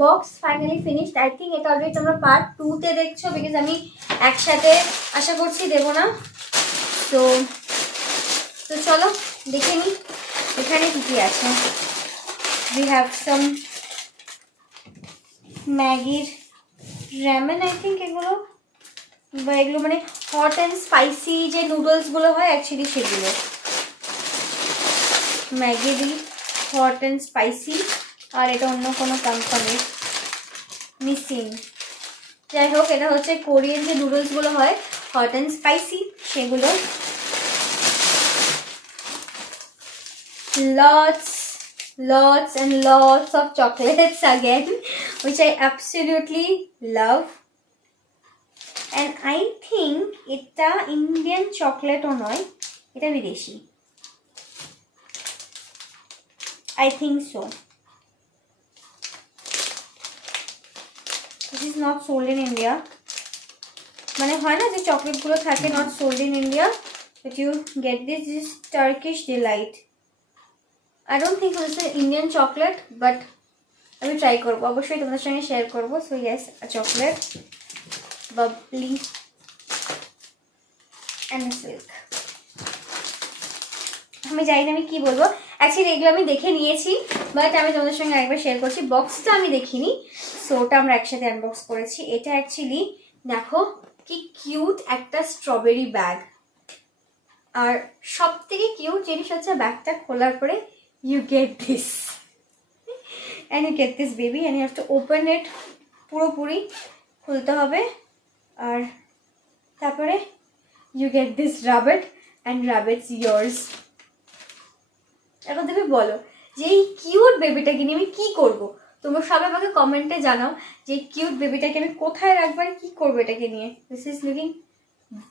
Box finally finished. I think এটা already তোমরা part 2-তে দেখছো, বিকজ আমি একসাথে আশা করছি দেবো না। তো চলো দেখে নিই এখানে কী কী আছে। উই হ্যাভ সাম ম্যাগির র্যামেন, আই থিঙ্ক এগুলো, বা এগুলো মানে হট অ্যান্ড স্পাইসি যে নুডলসগুলো হয় অ্যাকচুয়ালি সেগুলো। ম্যাগিরই হট অ্যান্ড স্পাইসি, আর এটা অন্য কোনো কোম্পানির মিসিং। যাই হোক, এটা হচ্ছে কোরিয়ান যে নুডলসগুলো হয় হট অ্যান্ড স্পাইসি সেগুলো। lots and lots of chocolates again, which I absolutely love. And I think এটা ইন্ডিয়ান চকলেটও নয়, এটা বিদেশি। I think so. This is not sold in India. মানে হয় না যে চকলেটগুলো থাকে not sold in India, but you get this is Turkish delight. I don't think it's an Indian chocolate, but আমি ট্রাই করবো, অবশ্যই তোমাদের সঙ্গে শেয়ার করবো। So yes, a chocolate, bubbly and silk. আমি জানি না আমি কি বলবো, অ্যাকচুয়ালি এগুলো আমি দেখে নিয়েছি, বাট আমি তোমাদের সঙ্গে আরেকবার শেয়ার করছি। বক্সটা আমি দেখিনি, সো ওটা আমরা একসাথে আনবক্স করেছি। এটা অ্যাকচুয়ালি দেখো কি কিউট একটা স্ট্রবেরি ব্যাগ, আর সব থেকে কিউট জিনিস হচ্ছে ব্যাগটা খোলার পরে you get this and you get this baby and you have to open it, পুরোপুরি খুলতে হবে, আর তারপরে you get this rabbit and rabbit's yours. এখন তুমি বলো যে এই কিউট বেবিটাকে নিয়ে আমি কি করব? তোমরা সবাই আমাকে কমেন্টে জানাও যে কিউট বেবিটাকে আমি কোথায় রাখবো আর কি করবো এটাকে নিয়ে। This is looking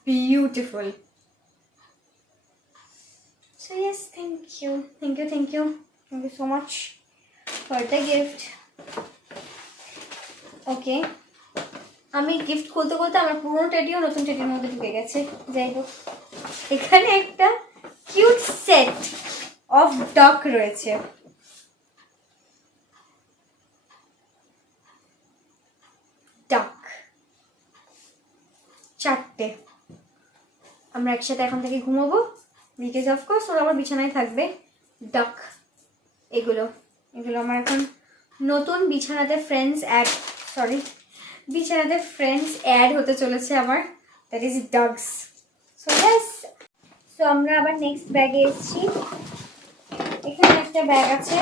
beautiful. So yes, thank you so much for the gift. Okay, আমি গিফট খুলতে আমার পুরনো টেডিও নতুন টেডির মধ্যে ঢুকে গেছে। যাই হোক, এখানে একটা কিউট সেট অফ ডক রয়েছে। ডাক 4টে। আমরা একসাথে এখন থেকে ঘুমাবো, বিকজ অফকোর্স ওরা আমার বিছানায় থাকবে। ডাক এগুলো আমার এখন নতুন বিছানাতে ফ্রেন্ডস অ্যাড হতে চলেছে আমার, that is dogs. So yes, so আমরা আবার নেক্সট ব্যাগে এসেছি। এখানে একটা ব্যাগ আছে,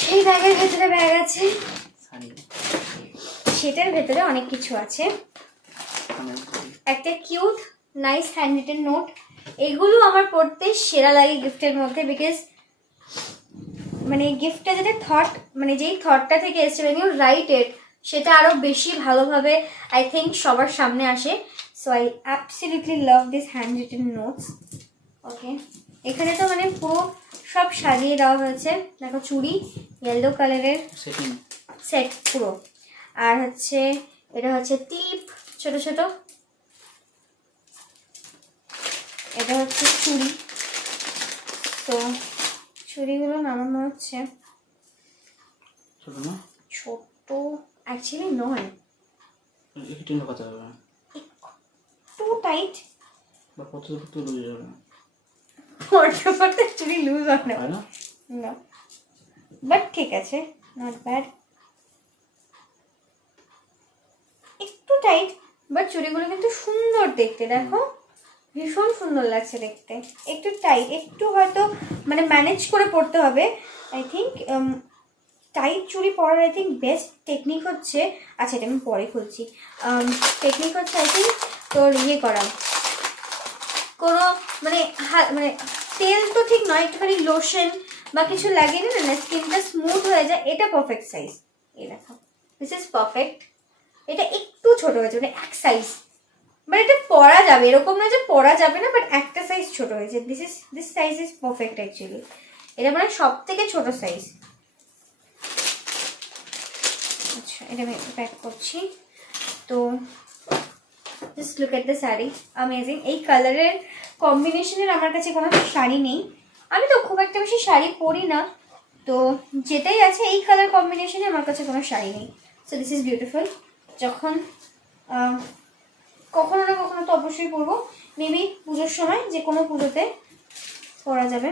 সেই ব্যাগের ভেতরে ব্যাগ আছে, সেটার ভেতরে অনেক কিছু আছে। একটা cute nice hand written note, এগুলো আমার পড়তে সেরা লাগে গিফটের মধ্যে, বিকজ মানে গিফটটা যেটা যেই থটটা থেকে এসছে when you write it, সেটা আরও বেশি ভালোভাবে আই থিঙ্ক সবার সামনে আসে। So I absolutely love this hand written notes. Okay, এখানে তো মানে পুরো সব সাজিয়ে দেওয়া হয়েছে। দেখো চুড়ি ইয়েলো কালারের সেট পুরো, আর হচ্ছে এটা হচ্ছে টিপ ছোট ছোট, এটা হচ্ছে চুড়ি। তো চুড়িগুলো নামানো হচ্ছে ছোট, অ্যাকচুয়ালি নয়, একটু টাইট, চুড়ি লুজ হয় না, বাট ঠিক আছে, নট ব্যাড, একটু টাইট, বাট চুড়িগুলো কিন্তু সুন্দর দেখতে। দেখো ভীষণ সুন্দর লাগছে দেখতে। একটু টাইট, একটু হয়তো মানে ম্যানেজ করে পড়তে হবে আই থিঙ্ক। টাইট চুড়ি পরার আই থিঙ্ক বেস্ট টেকনিক হচ্ছে, আচ্ছা এটা আমি পরে খুলছি, টেকনিক হচ্ছে আই থিঙ্ক তোর করা কোনো মানে মানে তেল তো ঠিক নয়, একটুখানি লোশন বা কিছু লাগিয়ে নিলে না স্কিনটা স্মুথ হয়ে যায়। এটা পারফেক্ট সাইজ, এই দেখো দিস ইজ পারফেক্ট। এটা একটু ছোট হয়েছে, মানে এক সাইজ, বাট এটা পরা যাবে, এরকম না যে পরা যাবে না, বাট একটা সাইজ ছোট হয়েছে। This size is perfect actually, এটা মানে সব থেকে ছোট সাইজ। আচ্ছা, এটা আমি প্যাক করছি। তো just look at the sari, amazing. এই কালারের কম্বিনেশনের আমার কাছে কোনো শাড়ি নেই, আমি তো খুব একটা বেশি শাড়ি পরি না, তো যেটাই আছে এই কালার কম্বিনেশনে আমার কাছে কোনো শাড়ি নেই। So this is beautiful. যখন কখনো না কখনো তো অবশ্যই পরবো, মেবি পুজোর সময়, যে কোনো পুজোতে পরা যাবে।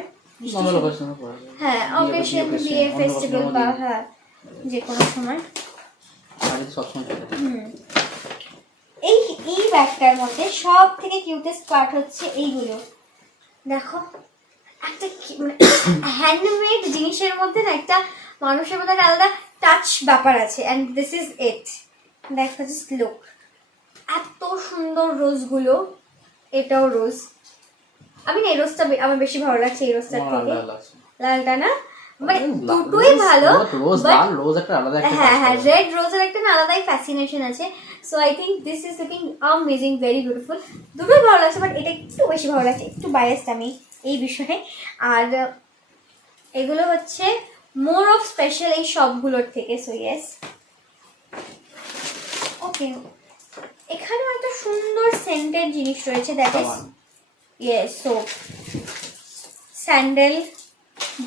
হ্যাঁ, অকেশন, বিয়ে, ফেস্টিভ্যাল বা হ্যাঁ যে কোনো সময়। এই এই ব্যাগটার মধ্যে সব থেকে কিউটেস্ট পার্ট হচ্ছে এইগুলো। দেখো একটা হ্যান্ডমেড জিনিসের মধ্যে না একটা মানুষের মধ্যে একটা আলাদা টাচ ব্যাপার আছে। And this is it. দেখো জাস্ট লুক, এত সুন্দর রোজগুলো। এটাও রোজ। আমি না এই রোজটা আমার বেশি ভালো লাগছে এই রোজটার থেকে। লালটা না, মানে দুটোই ভালো, হ্যাঁ হ্যাঁ রেড রোজের একটা না আলাদাই ফ্যাসিনেশন আছে। So I think this is looking amazing, very beautiful. দুটোই ভালো লাগছে, বাট এটা একটু বেশি ভালো লাগছে, একটু বায়াসড আমি এই বিষয়ে। আর এগুলো হচ্ছে মোর অফ স্পেশাল এই সবগুলোর থেকে। So yes, okay. এখানেও একটা সুন্দর সেন্টেড জিনিস রয়েছে, that is yes soap, sandal,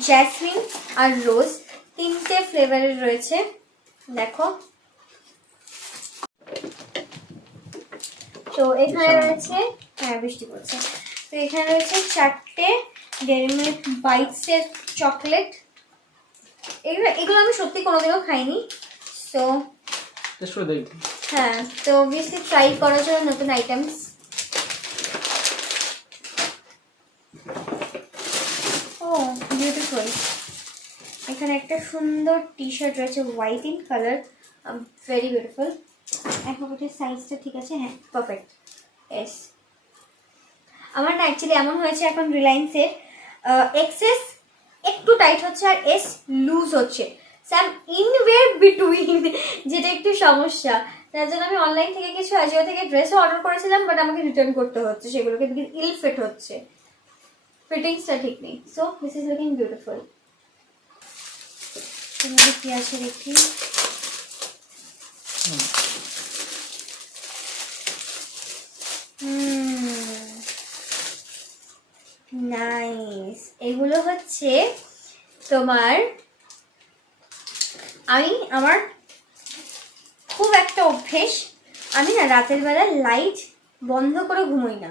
jasmine আর রোজ, তিনটে ফ্লেভারের রয়েছে। দেখো, তো এখানে রয়েছে, হ্যাঁ বৃষ্টি পড়ছে, তো এখানে রয়েছে 4টে ডেইরি মিল্ক বাইটসের চকলেট। এগুলো আমি সত্যি কোনোদিনও খাইনি। সো হ্যাঁ, তো অবভিয়াসলি ট্রাই করার জন্য নতুন আইটেমস। ও বিউটিফুল। এখানে একটা সুন্দর টি শার্ট রয়েছে, white in colour, very beautiful. এখন সাইজটা ঠিক আছে, হ্যাঁ পারফেক্ট। এস আমার না অ্যাকচুয়ালি এমন হয়েছে এখন রিলায়েন্সের এক্সেস একটু টাইট হচ্ছে আর এস লুজ হচ্ছে, স্যাম ইনওয়ের বিটুইন, যেটা একটু সমস্যা। তার জন্য আমি অনলাইন থেকে কিছু আজিও থেকে ড্রেসও অর্ডার করেছিলাম, বাট আমাকে রিটার্ন করতে হচ্ছে সেগুলোকে, বিকজ ইল ফিট হচ্ছে, ফিটিংসটা ঠিক নেই। So this is looking beautiful. কি আছে দেখি, নাইস। এগুলো হচ্ছে তোমার, আমার খুব একটা অভ্যেস, আমি না রাতের বেলা লাইট বন্ধ করে ঘুমোই না,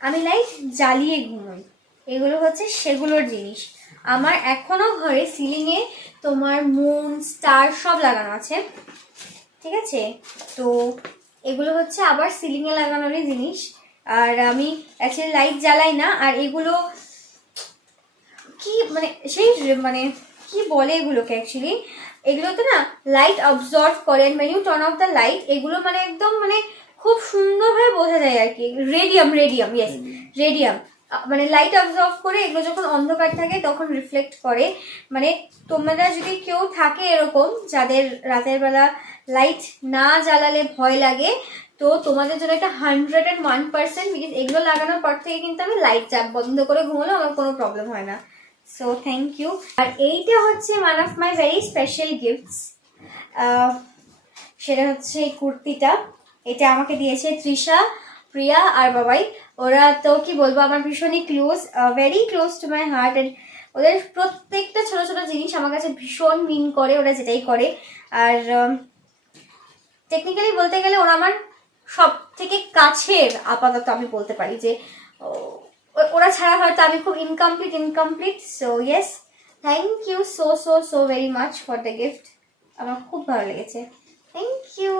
আমি লাইট জ্বালিয়ে ঘুমোই। এগুলো হচ্ছে সেগুলোর জিনিস। আমার এখনো ঘরে সিলিংয়ে তোমার মুন, স্টার সব লাগানো আছে, ঠিক আছে? তো এগুলো হচ্ছে আবার সিলিংয়ে লাগানোরই জিনিস, আর আমি অ্যাকচুয়ালি লাইট জ্বালাই না। আর এগুলো কি মানে সেই মানে কি বলে এগুলোকে, অ্যাকচুয়ালি এগুলোতে না লাইট অবজর্ভ করে, when you turn off the light, এগুলো মানে একদম মানে খুব সুন্দরভাবে বোঝা যায় আর কি। রেডিয়াম, ইয়েস রেডিয়াম, মানে লাইট অবজর্ভ করে, এগুলো যখন অন্ধকার থাকে তখন রিফ্লেক্ট করে। মানে তোমরা যদি কেউ থাকে এরকম যাদের রাতের বেলা লাইট না জ্বালালে ভয় লাগে, তো তোমাদের জন্য একটা 101%, বিকজ এগুলো লাগানোর পর থেকে কিন্তু আমি লাইট বন্ধ করে ঘুমোলেও আমার কোনো প্রবলেম হয় না। So thank you. আর এইটা হচ্ছে one of my very special gifts, সেটা হচ্ছে এই কুর্তিটা। এটা আমাকে দিয়েছে তৃষা, প্রিয়া আর বাবাই। ওরা তো কি বলবো আমার ভীষণই close, very close to my heart. And ওদের প্রত্যেকটা ছোট ছোট জিনিস আমার কাছে ভীষণ মিন করে, ওরা যেটাই করে। আর টেকনিক্যালি বলতে গেলে ওরা আমার সব থেকে কাছের, আপাতত আমি বলতে পারি যে ওরা ছাড়া হয়তো আমি খুব incomplete. So yes, thank you so so so very much for the gift. আমার খুব ভালো লেগেছে, থ্যাংক ইউ।